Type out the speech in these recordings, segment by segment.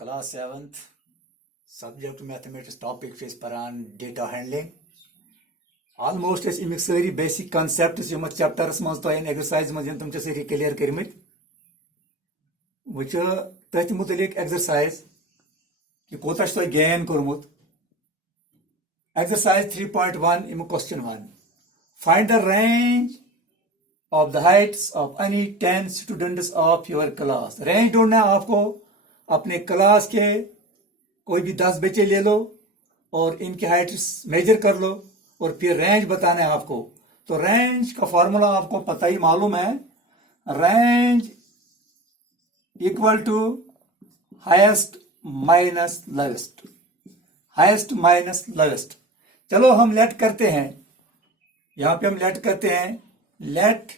Class 7th Subject Mathematics Topic is Paran Data Handling. Almost as imic sari basic concepts yum chapters maz to in exercise maz tum sari clear karimit. Which tati mutalik exercise ki kota to gain kormut. Exercise 3.1 im question 1. Find the range of the heights of any 10 students of your class. Range ढूंढना है आपको अपने class के कोई भी 10 बच्चे ले लो और इनकी हाइट्स मेजर कर लो और फिर रेंज बताना है आपको। तो रेंज का फॉर्मूला आपको पता ही मालूम है, range equal to highest minus lowest, highest minus lowest. चलो हम लेट करते हैं, यहां पे हम लेट करते हैं, let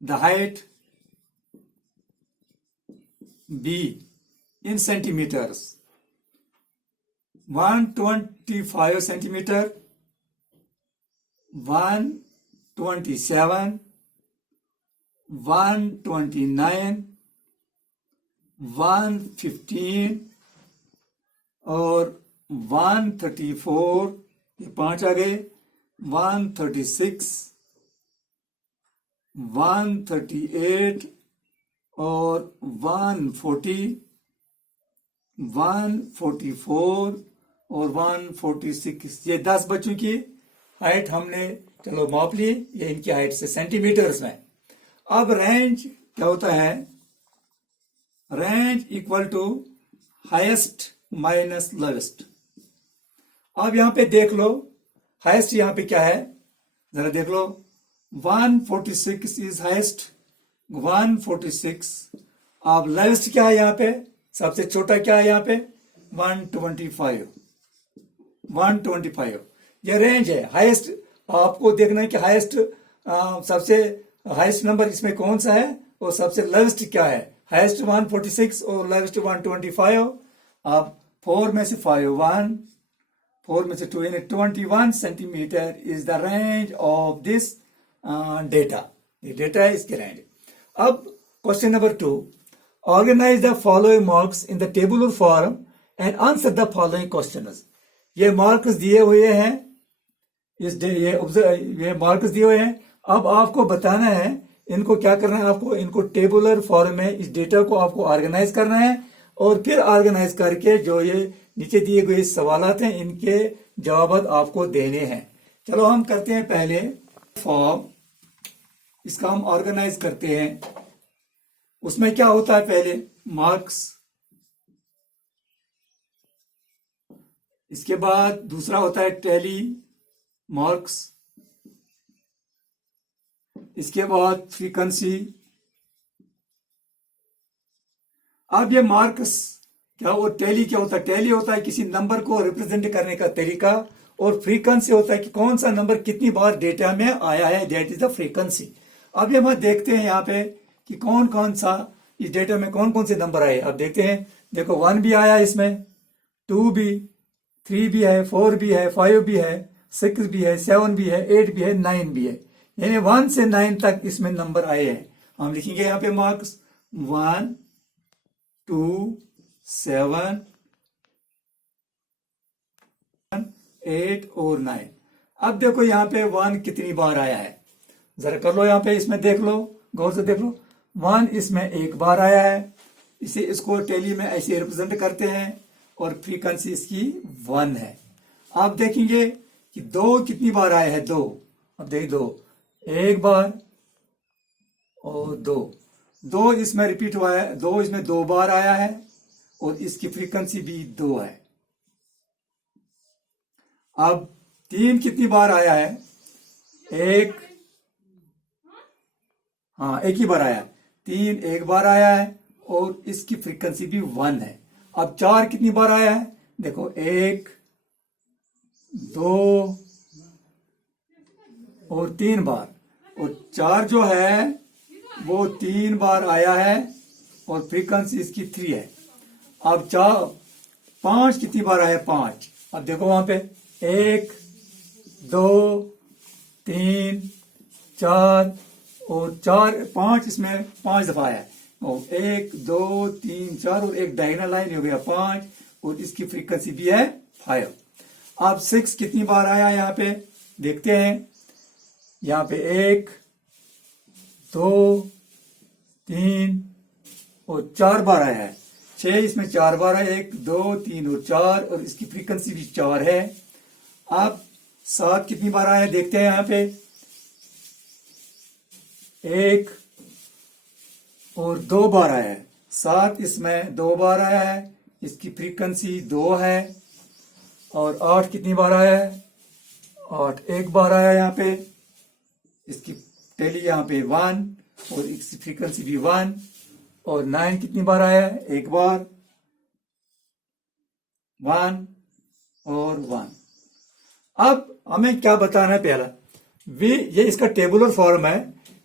the height be in centimetres 125 centimetre, 127, 129, 115 और 134, ये 5 आ गए, 136, 138 और 140, 144 और 146। ये 10 बच्चों की हाइट हमने चलो माप ली, ये इनकी हाइट से सेंटीमीटर्स में। अब रेंज क्या होता है, range equal to highest minus lowest. अब यहां पे देख लो हाईएस्ट यहां पे क्या है, जरा देख लो, 146 इज हाईएस्ट, 146। अब लोवेस्ट क्या है यहाँ पे, सबसे छोटा क्या है यहाँ पे, 125, 125। ये रेंज है। हाईएस्ट आपको देखना है कि हाईएस्ट सबसे हाईएस्ट नंबर इसमें कौन सा है और सबसे लोवेस्ट क्या है। हाईएस्ट 146 और लोवेस्ट 125। अब 4 में से 5 1, 4 में से 2 यानी 21 centimetre is the range of this data. ये डेटा है, इसके रेंज। अब question number 2, organise the following marks in the tabular form and answer the following questions. ये मार्क्स दिए हुए हैं, ये मार्क्स दिए हुए हैं। अब आपको बताना है इनको क्या करना है, आपको इनको टेबुलर फॉर्म में इस डेटा को आपको ऑर्गेनाइज करना है और फिर ऑर्गेनाइज करके जो ये नीचे दिए गए सवालात हैं इनके जवाब आपको देने हैं। चलो हम करते हैं पहले फॉर्म, इसका हम ऑर्गेनाइज करते हैं। उसमें क्या होता है, पहले मार्क्स, इसके बाद दूसरा होता है टैली मार्क्स, इसके बाद फ्रीक्वेंसी। अब ये मार्क्स क्या, वो टैली क्या होता है, टैली होता है किसी नंबर को रिप्रेजेंट करने का तरीका, और फ्रीक्वेंसी होता है कि कौन सा नंबर कितनी बार डेटा में आया है, दैट इज द फ्रीक्वेंसी। अब ये हम देखते हैं यहाँ पे कि कौन कौन सा इस डेटा में कौन कौन से नंबर आए। अब देखते हैं, देखो 1 भी आया इसमें, 2 भी, 3 भी है, 4 भी है, 5 भी है, 6 भी है, 7 भी है, 8 भी है, 9 भी है, यानी 1 से 9 तक इसमें नंबर आए हैं। हम लिखेंगे यहाँ पे मार्क्स 1, 2, 7, 8 और 9। अब देखो यहाँ पे 1 कितनी बार आया है, जरा कर लो यहाँ पे, इसमें देख लो, गौर से देख लो। 1 इसमें एक बार आया है, इसको टैली में ऐसे रिप्रेजेंट करते हैं और फ्रीक्वेंसी इसकी 1 है। आप देखेंगे कि 2 कितनी बार आया है, 2। अब देख 2 एक बार और 2 इसमें रिपीट हुआ है, 2 इसमें 2 बार आया है और इसकी फ्रीक्वेंसी भी 2 है। अब 3 कितनी बार आया है, एक, हाँ एक ही बार आया, 3 एक बार आया है और इसकी फ्रीक्वेंसी भी 1 है। अब 4 कितनी बार आया है, देखो 1, 2 और 3 बार, और 4 जो है वो 3 बार आया है और फ्रीक्वेंसी इसकी 3 है। अब 5 कितनी बार आया है, 5। अब देखो वहां पे 1, 2, 3, 4 और 4, 5 इसमें 5 दफा आया है, और 1 2 3 4 और एक डायगोनल लाइन हो गया 5 और इसकी फ्रीक्वेंसी भी है 5। अब 6 कितनी बार आया यहाँ पे देखते हैं। यहाँ पे 1 2 3 और 4 बार आया है। 6 इसमें 4 बार है, 1 2 3 और 4 और इसकी फ्रीक्वेंसी भी 4 है। अब 7 कितनी बार आया देखते हैं। यहाँ पे 1 और 2 बार आया है। 7 इसमें 2 बार आया है, इसकी फ्रीक्वेंसी 2 है। और 8 कितनी बार आया है, 8 एक बार आया यहाँ पे, इसकी टेली यहाँ पे 1 और इसकी फ्रीक्वेंसी भी 1। और 9 कितनी बार आया है, एक बार, 1 और 1। अब हमें क्या बताना है पहला, ये इसका टेबुलर फॉर्म है।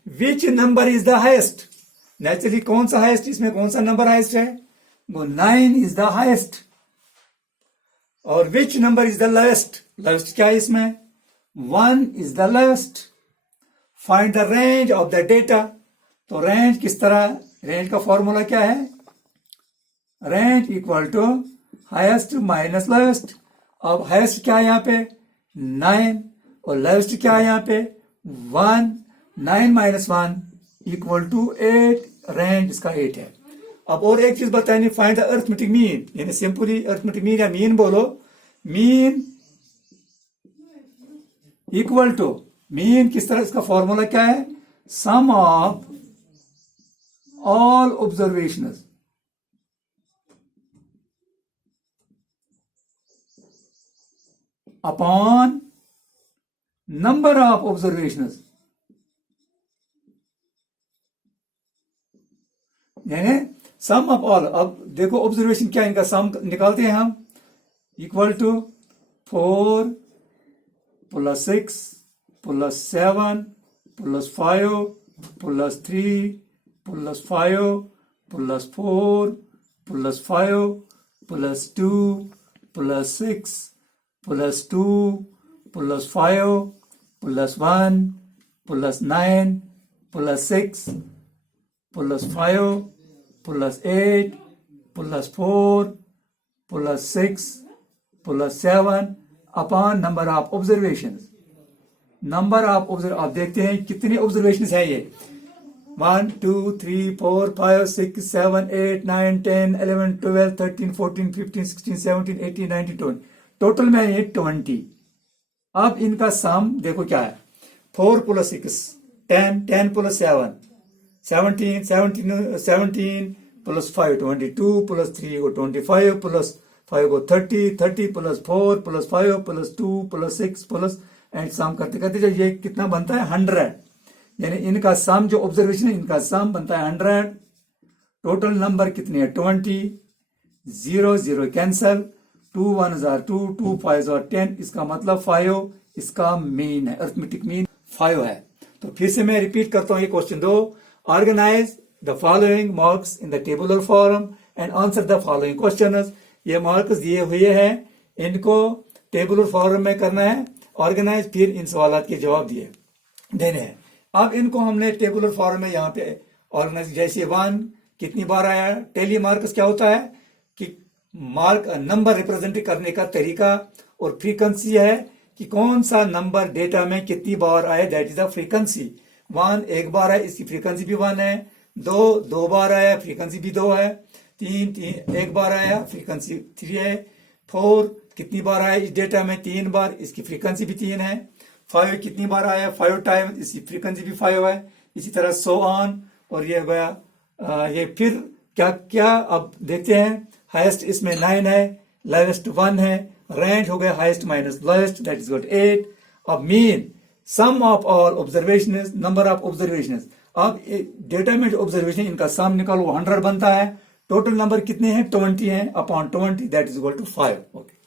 विच number is the highest, naturally कौन सा हाईएस्ट, इसमें कौन सा नंबर हाईएस्ट है, वो 9 इज द हाईएस्ट। और which number is the lowest, lowest क्या है इसमें, 1 is the lowest. Find the range of the data, तो रेंज किस तरह, रेंज का फॉर्मूला क्या है, range equal to highest minus lowest. अब हाईएस्ट क्या है यहाँ पे 9 और लोएस्ट क्या है यहाँ पे 1, 9 माइनस 1 इक्वल टू 8, रेंज इसका 8 है। अब और एक चीज बताएंगे, फाइंड द अरिथमेटिक मीन, यानी सिंपली अरिथमेटिक मीन या मीन बोलो, मीन इक्वल टू, मीन किस तरह, इसका फॉर्मूला क्या है, sum of all observations upon number of observations, यानी सम ऑफ ऑल। अब देखो ऑब्जर्वेशन क्या, इनका सम निकालते हैं हम, equal to 4 plus 6 plus 7 plus 5 plus 3 plus 5 plus 4 plus 5 plus 2 plus 6 plus 2 plus 5 plus 1 plus 9 plus 6 plus 5 plus 8 plus 4 plus 6 plus 7 upon number of observations. Number of observe, आप देखते हैं कितने ऑब्जर्वेशंस है ये, 1 2 3 4 5 6 7 8 9 10 11 12 13 14 15 16 17 18 19 20, टोटल में ये 20। अब इनका सम देखो क्या है, 4 प्लस 6 10, 10 प्लस 7 17, 17 प्लस 5 22 प्लस 3 को 25 प्लस 5 को 30, 30 plus 4 plus 5 plus 2 plus 6 plus and sum करते करते जो ये कितना बनता है 100, यानी इनका सम जो ऑब्जर्वेशन है इनका सम बनता है 100। टोटल नंबर कितने हैं 20, 0 0 कैंसल, 2 1 are 2, 2 5 are 10, इसका मतलब 5 इसका मीन है, अरिथमेटिक मीन 5 है। तो फिर से मैं रिपीट करता हूं ये question 2, organise the following marks in the tabular form and answer the following questions. ये मार्क्स दिए हुए हैं, इनको टेबुलर फॉर्म में करना है ऑर्गेनाइज, फिर इन सवालों के जवाब दिए देने हैं। अब इनको हमने टेबुलर फॉर्म में यहाँ पे ऑर्गेनाइज, जैसे 1 कितनी बार आया, टेली मार्क्स क्या होता है कि मार्क नंबर रिप्रेजेंट करने का तरीका, और फ्रीक्वेंसी है कि कौन सा नंबर डेटा में कितनी बार आए, दैट इज द फ्रीक्वेंसी। 1 एक बार है, इसकी फ्रीक्वेंसी भी 1 है। 2 बार आया, फ्रीक्वेंसी भी 2 है। 3 एक बार आया, फ्रीक्वेंसी 3 है। 4 कितनी बार आया इस डेटा में, 3 बार, इसकी फ्रीक्वेंसी भी 3 है। 5 कितनी बार आया, 5 टाइम, इसकी फ्रीक्वेंसी भी 5 है। इसी तरह सो ऑन, और ये गया ये फिर क्या क्या अब देखते हैं। हाईएस्ट इसमें 9 है, लोएस्ट 1 है, रेंज हो गया highest minus lowest, that is got 8। अब mean sum of all observation, number of observation. अब डेटा में जो ऑब्जर्वेशन इनका सम निकालो 100 बनता है। टोटल नंबर कितने हैं 20 हैं, upon 20 that is equal to 5। Okay.